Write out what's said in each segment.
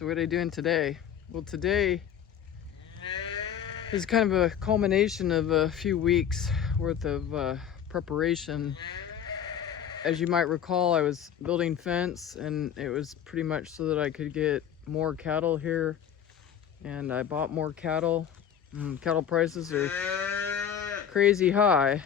So what are you doing today? Well, today is kind of a culmination of a few weeks worth of preparation. As you might recall, I was building fence, and it was pretty much so that I could get more cattle here, and I bought more cattle. Cattle prices are crazy high,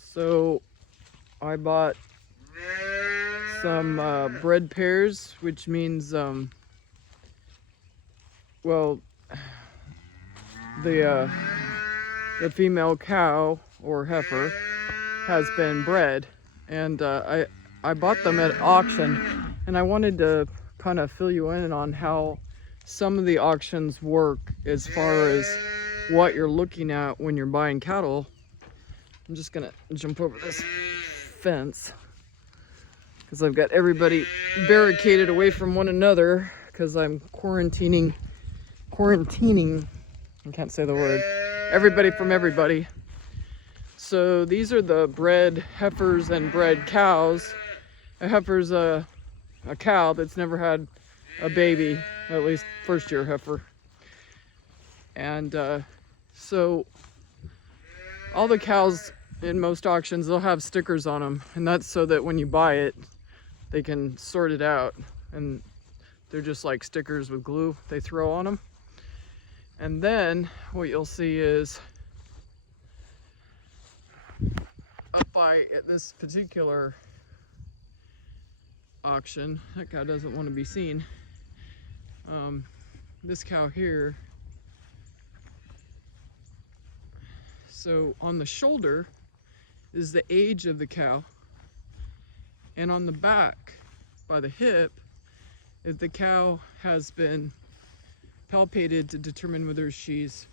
so I bought some bred pairs, which means well, the female cow or heifer has been bred, and I bought them at auction, and I wanted to kind of fill you in on how some of the auctions work as far as what you're looking at when you're buying cattle. I'm just gonna jump over this fence because I've got everybody barricaded away from one another because I'm quarantining, I can't say the word, everybody from everybody. So these are the bred heifers and bred cows. A heifer's a cow that's never had a baby, at least first year heifer. And so all the cows in most auctions, they'll have stickers on them, and that's so that when you buy it, they can sort it out, and they're just like stickers with glue they throw on them. And then what you'll see is up by at this particular auction, that cow doesn't want to be seen. This cow here, so on the shoulder is the age of the cow, and on the back by the hip, if the cow has been palpated to determine whether she's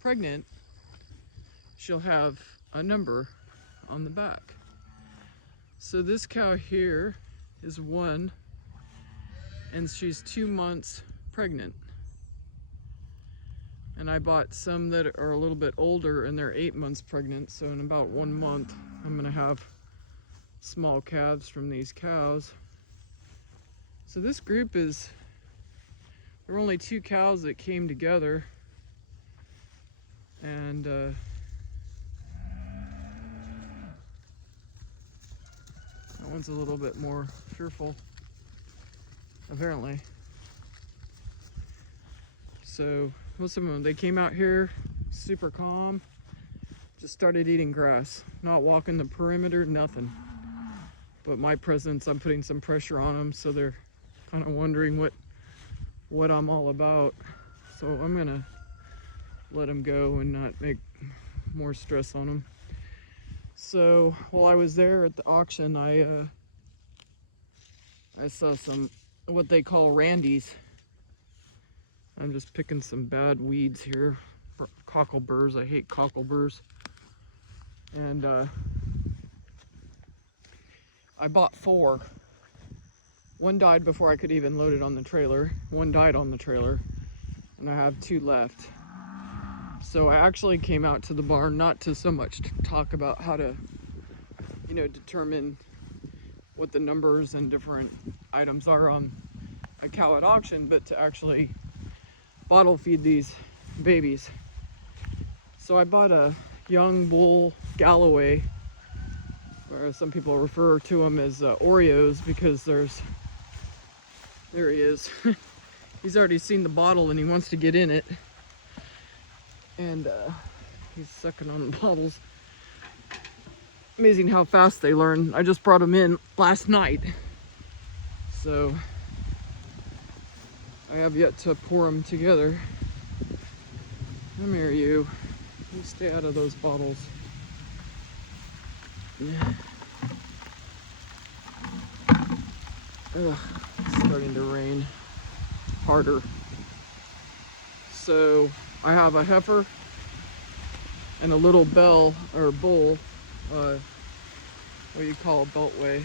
pregnant, she'll have a number on the back. So this cow here is 1, and she's 2 months pregnant. And I bought some that are a little bit older, and they're 8 months pregnant. So in about 1 month, I'm gonna have small calves from these cows. So this group is, there were only 2 cows that came together, and that one's a little bit more fearful, apparently. So most of them, they came out here super calm, just started eating grass, not walking the perimeter, nothing. But my presence, I'm putting some pressure on them, so they're kind of wondering what I'm all about. So I'm gonna let them go and not make more stress on them. So while I was there at the auction, I saw some what they call randies. I'm just picking some bad weeds here, cockleburs. I hate cockleburs. And I bought 4. 1 died before I could even load it on the trailer. 1 died on the trailer, and I have 2 left. So I actually came out to the barn not to so much talk about how to, determine what the numbers and different items are on a cow at auction, but to actually bottle feed these babies. So I bought a young bull Galloway, or some people refer to them as Oreos, because there he is. He's already seen the bottle and he wants to get in it, and he's sucking on the bottles. Amazing how fast they learn. I just brought him in last night, so I have yet to pour them together. Come here, you stay out of those bottles. Ugh, it's starting to rain harder. So I have a heifer and a little bull, what do you call a beltway?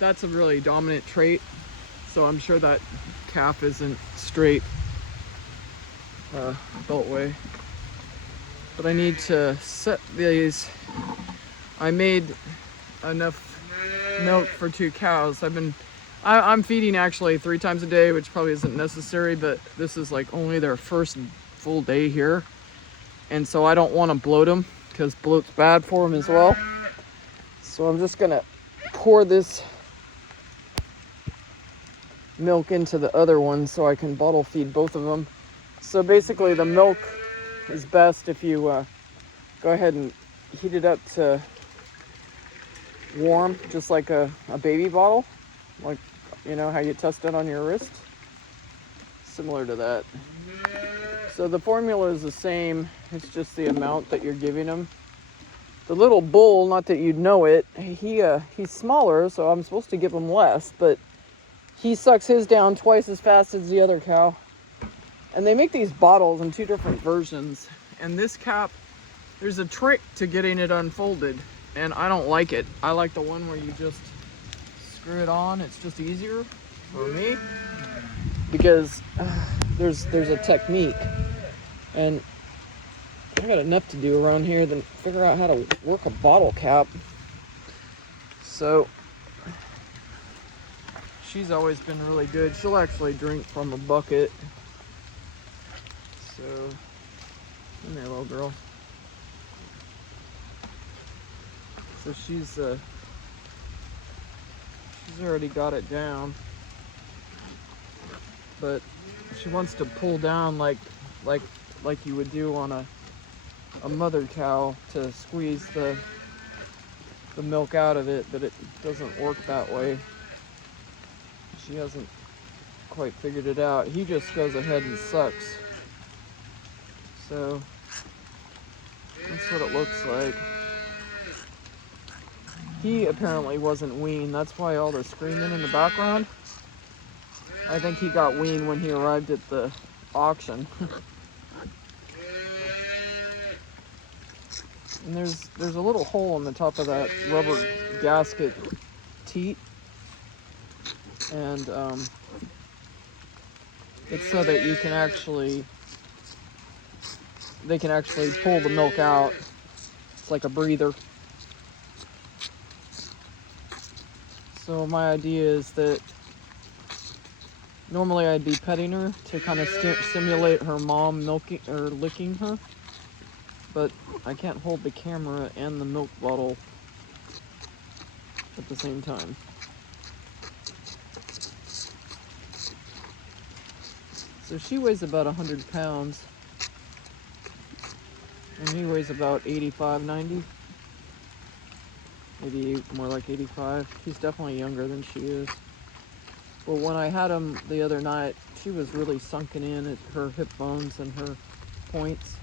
That's a really dominant trait, so I'm sure that calf isn't straight beltway. But I need to set these. I made enough milk for 2 cows. I'm feeding actually 3 times a day, which probably isn't necessary, but this is like only their first full day here. And so I don't want to bloat them because bloat's bad for them as well. So I'm just gonna pour this milk into the other one so I can bottle feed both of them. So basically the milk is best if you go ahead and heat it up to warm, just like a baby bottle, like, you know, how you test it on your wrist, similar to that. So the formula is the same, it's just the amount that you're giving them. The little bull, not that you'd know it, he's smaller, so I'm supposed to give him less, but he sucks his down twice as fast as the other cow. And they make these bottles in 2 different versions. And this cap, there's a trick to getting it unfolded, and I don't like it. I like the one where you just screw it on. It's just easier for me because there's a technique, and I got enough to do around here than figure out how to work a bottle cap. So she's always been really good. She'll actually drink from a bucket. So, in there, little girl. So she's already got it down, but she wants to pull down like you would do on a mother cow to squeeze the milk out of it, but it doesn't work that way. She hasn't quite figured it out. He just goes ahead and sucks. So that's what it looks like. He apparently wasn't weaned. That's why all the screaming in the background. I think he got weaned when he arrived at the auction. And there's a little hole in the top of that rubber gasket teat, and it's so that they can actually pull the milk out. It's like a breather. So my idea is that normally I'd be petting her to kind of stimulate her mom milking or licking her, but I can't hold the camera and the milk bottle at the same time. So she weighs about 100 pounds, and he weighs about 85, 90. Maybe more like 85. He's definitely younger than she is. But when I had him the other night, she was really sunken in at her hip bones and her points.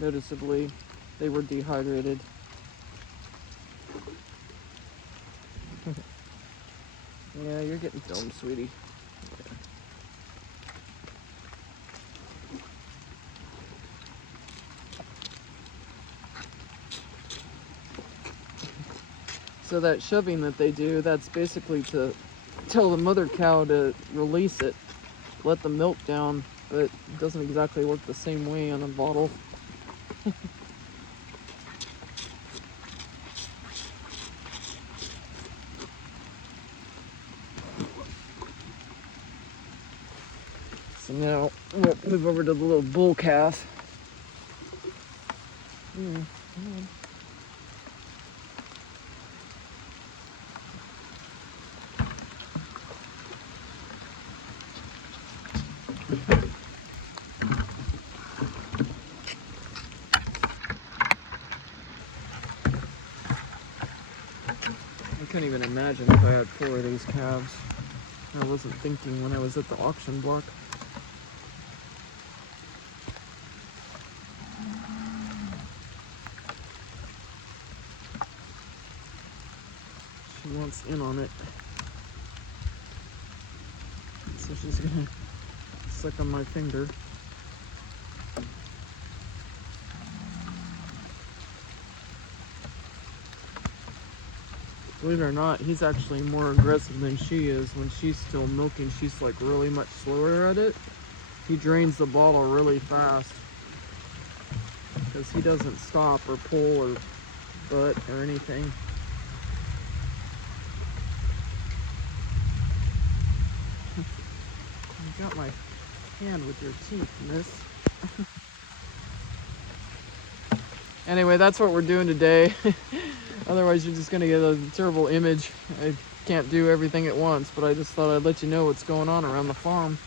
Noticeably, they were dehydrated. Yeah, you're getting filmed, sweetie. So that shoving that they do, that's basically to tell the mother cow to release it, let the milk down, but it doesn't exactly work the same way on a bottle. So now we'll move over to the little bull calf. Come on. I couldn't even imagine if I had 4 of these calves. I wasn't thinking when I was at the auction block. She wants in on it. So she's gonna suck on my finger. Believe it or not, he's actually more aggressive than she is. When she's still milking, she's like really much slower at it. He drains the bottle really fast because he doesn't stop or pull or butt or anything. You got my hand with your teeth, miss. Anyway, that's what we're doing today. Otherwise, you're just going to get a terrible image. I can't do everything at once, but I just thought I'd let you know what's going on around the farm.